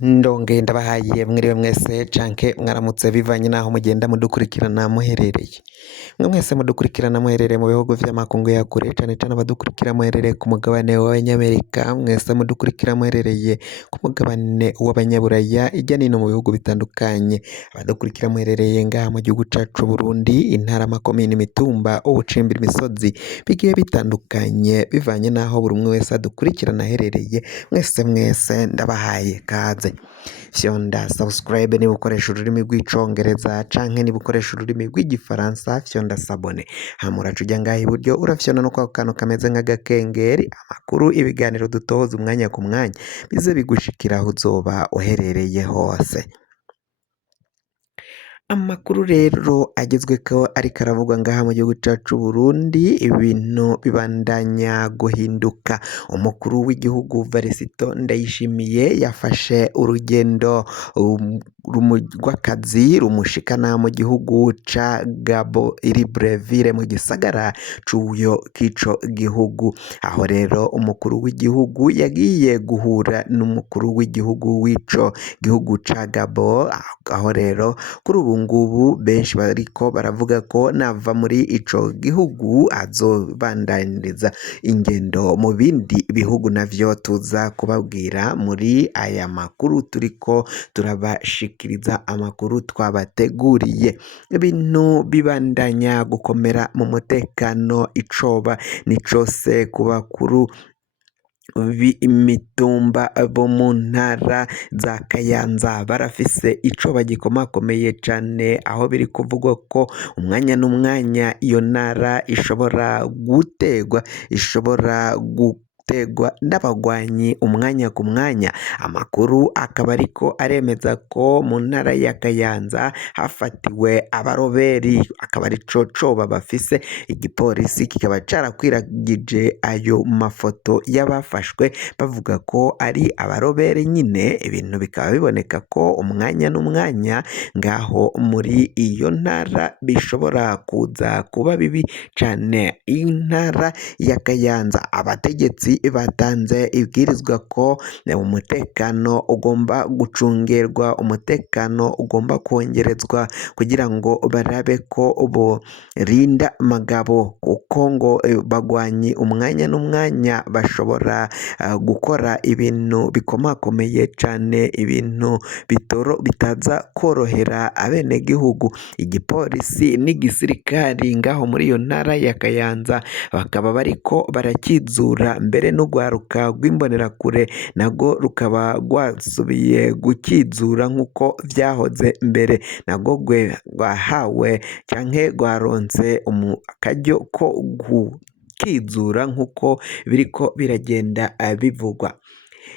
Ndongeye ndabahaye mwiriwe mwese canke mwaramutse bivanye naho mugenda mudukurikirana muherereye. Mwe mwese mudukurikirana muherereye mu bihugu vy'amakungu ya kure, cane cane abadukurikira muherereye ku mugabane w'abanyamerika, mwese mudukurikira muherereye ku mugabane w'abanyaburaya, irya nino mu bihugu bitandukanye, abadukurikira muherereye ngaha mu gihugu cacu Burundi, intara, amakomine, imitumba, ubucimbira, imisozi bigiye bitandukanye bivanye naho buri umwe wese adukurikirana aherereye. Mwese ndabahaye kaze. Fyonda subscribe niba ukoresha ururimi rw'icongereza canke niba ukoresha ururimi rw'igifaransa, fyonda sabone. Hama uraca uja ngaha iburyo urafyona no kwako kantu kameze nk'agakengeri, amakuru, ibiganiro dutohoza umwanya ku mwanya bize bigushikira aho uzoba uherereye hose. Amakuru rero agezweko ariko aravugwa ngaha mu gihugu cacu Burundi, ibintu bibandanya guhinduka. Umukuru w'igihugu Varisito Ndayishimiye yafashe urugendo rw'akazi rumushikana mu gihugu ca Gabo, Libreville mu gisagara k'ico gihugu. Aho rero umukuru w'igihugu yagiye guhura n'umukuru w'igihugu w'ico gihugu ca Gabo, aho rero kuri ubu ngubu benshi bariko baravuga ko nava muri ico gihugu azobandaniriza ingendo mu bindi bihugu, navyo tuza kubabwira muri aya makuru turiko turabashikiriza, amakuru twabateguriye. Ibintu bibandanya gukomera mu mutekano, icoba ni cose ku bakuru b'imitumba bo mu ntara za Kayanza barafise icoba gikomakomeye cane, aho biri kuvugwa ko umwanya n'umwanya iyo ntara ishobora gutegwa n'abagwanyi umwanya ku mwanya. Amakuru akaba ariko aremeza ko mu ntara ya Kayanza hafatiwe abaroberi, akaba arico coba bafise. Igipolisi kikaba carakwiragije ayo mafoto y'abafashwe bavuga ko ari abaroberi nyine. Ibintu bikaba biboneka ko umwanya n'umwanya ngaho muri iyo ntara bishobora kuza kuba bibi cane. Intara ya Kayanza, abategetsi batanze ibwirizwa ko umutekano ugomba gucungerwa, umutekano ugomba kongerezwa kugira ngo barabe ko borinda magabo, kuko ngo bagwanyi umwanya n'umwanya bashobora gukora ibintu bikomakomeye cane, ibintu bitaza korohera abenegihugu. Igipolisi n'igisirikari ngaho muri iyo ntara ya Kayanza bakaba bariko barakizura, mbere n'urwaruka rw'imbonerakure nago rukaba rwasubiye gukizura nk'uko vyahoze mbere, nago rwahawe canke rwaronse akaryo ko gukizura nk'uko biriko biragenda bivugwa.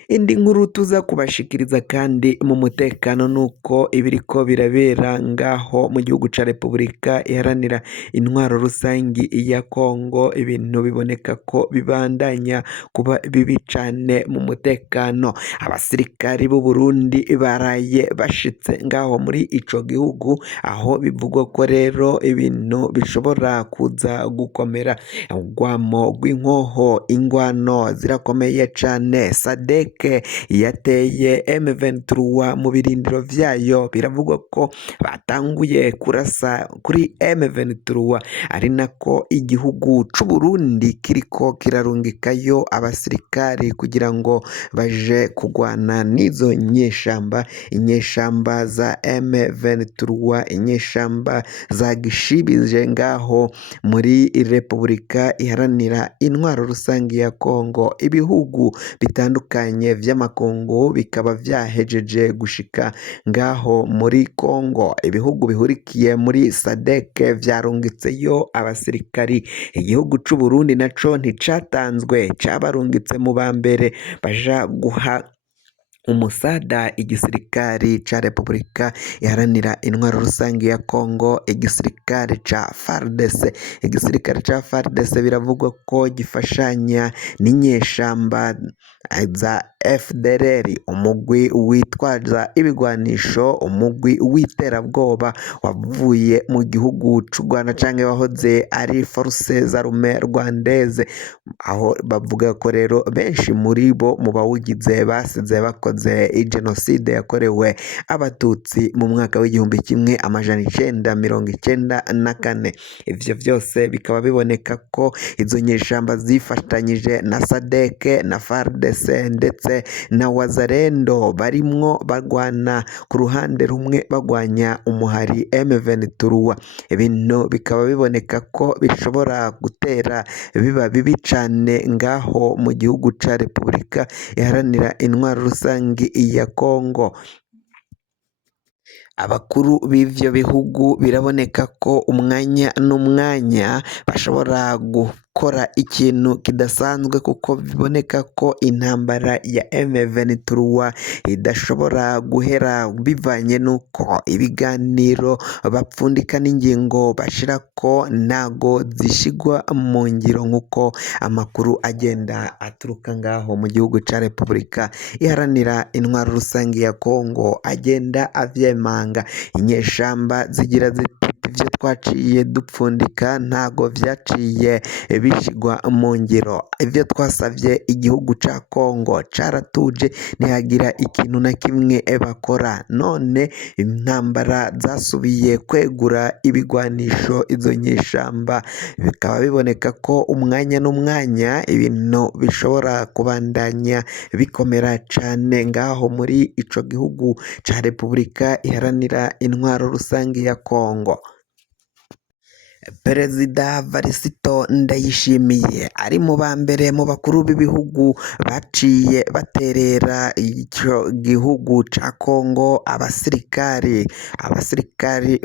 Indi nkuru tuza kubashikiriza kandi mu mutekano nuko ibiriko birabera ngaho mu gihugu ca Repubulika iharanira intwaro rusangi ya Kongo, ibintu biboneka ko bibandanya kuba bibi cane mu mutekano. Abasirikari b'u Burundi baraye bashitse ngaho muri ico gihugu, aho bivugwa ko rero ibintu bishobora kuza gukomera. Urwamo rw'inkoho, ingwano zirakomeye cane. Sadek yateye M23 mu birindiro vyayo, biravugwa ko batanguye kurasa kuri M23, ari nako igihugu c'u Burundi kiriko kirarungikayo abasirikari kugira ngo baje kugwana n'izo inyeshamba za M23, inyeshamba zagishibije ngaho muri Repubulika iharanira intwaro rusangi ya Kongo. Ibihugu bitandukanye vy'amakungu bikaba vyahejeje gushika ngaho muri Kongo. Ibihugu bihurikiye muri Sadek vyarungitseyo abasirikari. Igihugu c'u Burundi naco nticatanzwe, cabarungitse mu ba mbere baja guha umusada igisirikari ca Repubulika iharanira intwaro rusangi ya Kongo, igisirikari ca FARDC. Igisirikare ca FARDC biravugwa ko gifashanya n'inyeshamba za FDLR, umugwi witwaza ibigwanisho, umugwi w'iterabwoba wavuye mu gihugu c'u Rwanda canke wahoze ari Forces Armées Rwandaises, aho bavuga ko rero benshi muri bo mu bawugize basize bakoze bakoze jenoside yakorewe abatutsi mu mwaka w'igihumbi kimwe amajana icenda mirongo icenda na kane. Ivyo vyose bikaba biboneka ko izo nyeshamba zifatanyije na sadeke na FARDC ndetse na wazalendo barimwo bagwana ku ruhande rumwe bagwanya umuhari M23. Ibintu bikaba biboneka ko bishobora gutera biba bibi cane ngaho mu gihugu ca Repubulika iharanira intwaro rusangi ya Kongo. Abakuru b'ivyo bihugu biraboneka ko umwanya n'umwanya bashobora gukora ikintu kidasanzwe, kuko biboneka ko intambara ya M23 idashobora guhera bivanye n'uko ibiganiro bapfundika n'ingingo bashirako ntago zishigwa mu ngiro, nk'uko amakuru agenda aturuka ngaho mu gihugu ca Repubulika iharanira intwaro rusangi ya Kongo agenda avyemanga. Inyeshamba zigira ziti ivyo twaciye dupfundika ntago vyaciye bishigwa mu ngiro, ivyo twasavye igihugu ca Kongo caratuje ntihagira ikintu na kimwe bakora, none intambara zasubiye kwegura ibigwanisho izo nyeshamba. Bikaba biboneka ko umwanya n'umwanya ibintu bishobora kubandanya bikomera cane ngaho muri ico gihugu ca Repubulika iharanira intwaro rusangi ya Kongo. Perezida Varisito Ndayishimiye ari mu ba mbere mu bakuru b'ibihugu baciye baterera ico gihugu ca Kongo abasirikari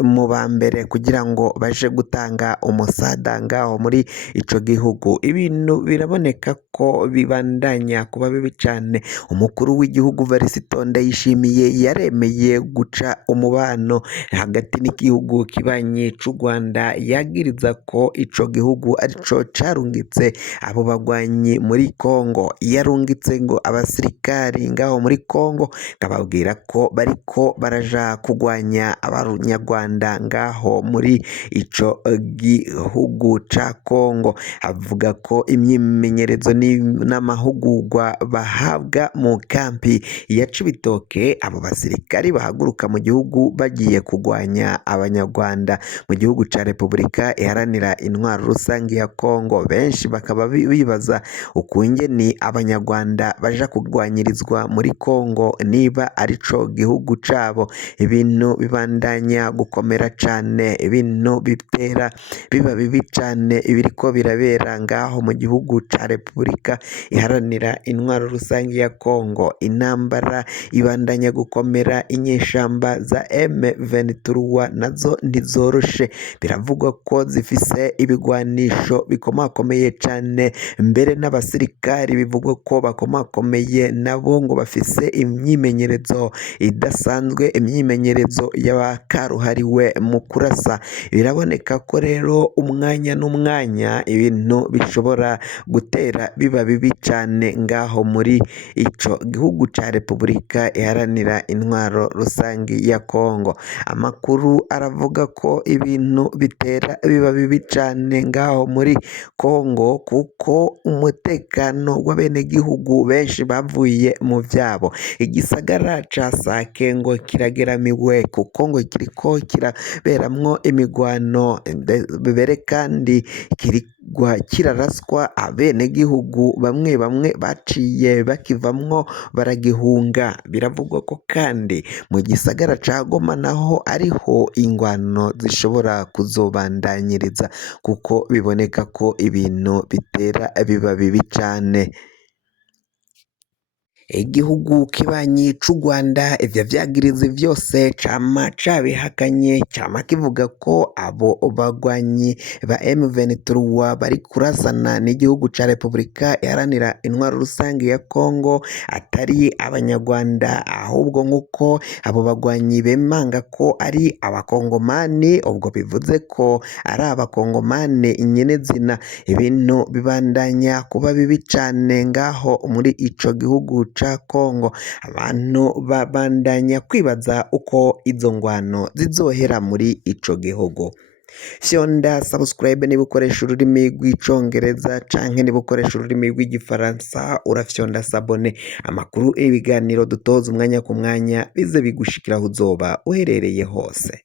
mu ba mbere kugira ngo baje gutanga umusada ngaho muri ico gihugu. Ibintu biraboneka ko bibandanya kuba bibi cane. Umukuru w'igihugu Varisito Ndayishimiye yaremeye guca umubano hagati n'igihugu kibanyi c'u Rwanda, yagiriza ko ico gihugu arico carungitse abo bagwanyi muri Kongo. Yarungitse ngo abasirikari ngaho muri Kongo kababwira ko bariko baraja kugwanya abanyarwanda ngaho muri ico gihugu ca Kongo. Avuga ko imyimenyerezo n'amahugurwa bahabwa mu kampi ya Cibitoke abo basirikari bahaguruka mu gihugu bagiye kugwanya abanyarwanda mu gihugu ca Repubulika iharanira intwaro rusangi ya Kongo. Benshi bakaba bibaza ukungene abanyarwanda baja kugwanyirizwa muri Kongo niba arico gihugu cabo. Ibintu bibandanya gukomera cane, ibintu bitera biba bibi cane ibiriko birabera ngaho mu gihugu ca Repubulika iharanira intwaro rusangi ya Kongo. Intambara ibandanya gukomera, inyeshamba za M23 nazo ntizoroshe, biravugwa ko zifise ibigwanisho bikomakomeye cane, mbere n'abasirikari bivugwa ko bakomakomeye nabo ngo bafise imyimenyerezo idasanzwe, imyimenyerezo y'abakaruhariwe mu kurasa. Biraboneka ko rero umwanya n'umwanya ibintu bishobora gutera biba bibi cane ngaho muri ico gihugu ca Repubulika iharanira intwaro rusangi ya Kongo. Amakuru aravuga ko ibintu bitera biba bibi cane ngaho muri Kongo kuko umutekano w'abenegihugu benshi bavuye mu vyabo. Igisagara ca Sake ngo kirageramiwe kuko ngo kiriko kiraberamwo imigwano, bere kandi kirigwa kiraraswa abenegihugu bamwe bamwe baciye bakivamwo baragihunga. Biravugwa ko kandi mu gisagara ca Goma naho ariho ingwano zishobora kuzobandanyiriza kuko biboneka ko ibintu bitera biba bibi cane. Igihugu kibanyi c'u Rwanda ivyo vyagirizi vyose cama cabihakanye, cama kivuga ko abo bagwanyi ba M23 bari kurasana n'igihugu ca Repubulika iharanira intwaro rusangi ya Kongo atari abanyarwanda, ahubwo nk'uko abo bagwanyi bemanga ko ari abakongomani, ubwo bivuze ko ari abakongomani nyenezina. Ibintu bibandanya kuba bibi cane ngaho muri ico gihugu ca Kongo. Abantu babandanya kwibaza uko izo ngwano zizohera muri ico gihugu. fyonda subscribe niba ukoresha ururimi rw'icongereza canke niba ukoresha ururimi rw'igifaransa urafyonda sabone, amakuru ibiganiro dutoza umwanya ku mwanya bize bigushikira aho uzoba uherereye hose.